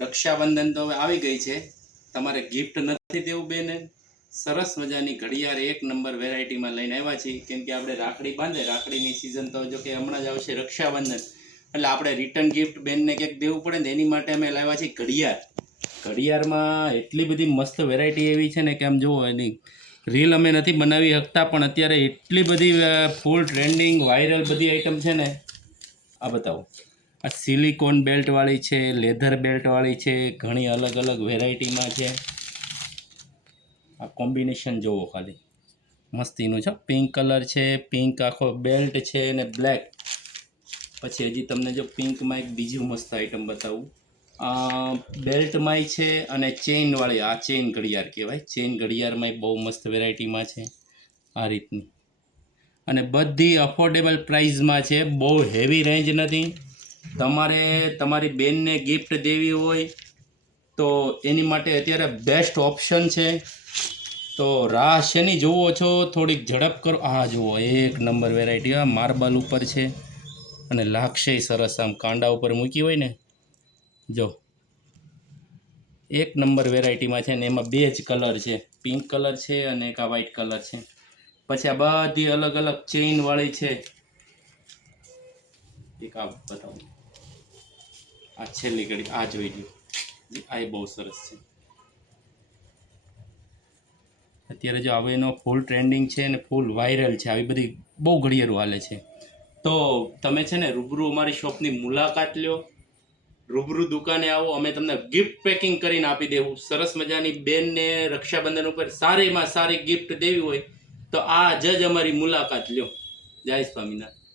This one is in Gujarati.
રક્ષાબંધન તો હવે આવી ગઈ છે, તમારે ગિફ્ટ નથી દેવું બેન? સરસ મજાની ઘડિયાળ એક નંબર વેરાયટીમાં લઈને આવ્યા છીએ, કેમ કે આપણે રાખડી બાંધે, રાખડીની સિઝન તો જો કે હમણાં જ આવશે રક્ષાબંધન, એટલે આપણે રિટર્ન ગિફ્ટ બેનને કંઈક દેવું પડે ને, એની માટે અમે લાવ્યા છીએ ઘડિયાળ. ઘડિયાળમાં એટલી બધી મસ્ત વેરાયટી એવી છે ને કે આમ જુઓ, એની રીલ અમે નથી બનાવી શકતા, પણ અત્યારે એટલી બધી ફૂલ ટ્રેન્ડિંગ વાયરલ બધી આઈટમ છે ને. આ બતાવો, આ સિલિકોન બેલ્ટવાળી છે, લેધર બેલ્ટવાળી છે, ઘણી અલગ અલગ વેરાયટીમાં છે. આ કોમ્બિનેશન જુઓ ખાલી, મસ્તીનું છે. પિંક કલર છે, પિંક આખો બેલ્ટ છે અને બ્લેક. પછી હજી તમને જો પિંકમાં એક બીજું મસ્ત આઈટમ બતાવું, બેલ્ટમાંય છે અને ચેઇનવાળી. આ ચેઇન ઘડિયાળ કહેવાય, ચેઇન ઘડિયાળમાંય બહુ મસ્ત વેરાયટીમાં છે આ રીતની, અને બધી અફોર્ડેબલ પ્રાઇઝમાં છે, બહુ હેવી રેન્જ નથી. તમારે તમારી બેનને ગિફ્ટ દેવી હોય તો એની માટે અત્યારે બેસ્ટ ઓપ્શન છે. તો રાહ શેની જુઓ છો? થોડીક ઝડપ કરો. આ જુઓ, એક નંબર વેરાયટી. આ માર્બલ ઉપર છે અને લાગશે સરસ, આમ કાંડા ઉપર મૂકી હોય ને. જો એક નંબર વેરાયટીમાં છે ને, એમાં બે જ કલર છે, પિંક કલર છે અને એક આ વ્હાઈટ કલર છે. પછી આ બધી અલગ અલગ ચેઇનવાળી છે. એક આ બતાવું, આ છેલ્લી ઘડી આ જોઈ લો, આ બહુ સરસ છે. અત્યારે જો હવે એનો ફૂલ ટ્રેન્ડિંગ છે અને ફૂલ વાયરલ છે, આવી બધી બહુ ઘડિયાળો હાલે છે. તો તમે છે ને રૂબરૂ અમારી શોપની મુલાકાત લ્યો, રૂબરૂ દુકાને આવો, અમે તમને ગિફ્ટ પેકિંગ કરીને આપી દેવું. સરસ મજાની બેનને રક્ષાબંધન ઉપર સારીમાં સારી ગિફ્ટ દેવી હોય તો આજ જ અમારી મુલાકાત લ્યો. જય સ્વામિનારાયણ.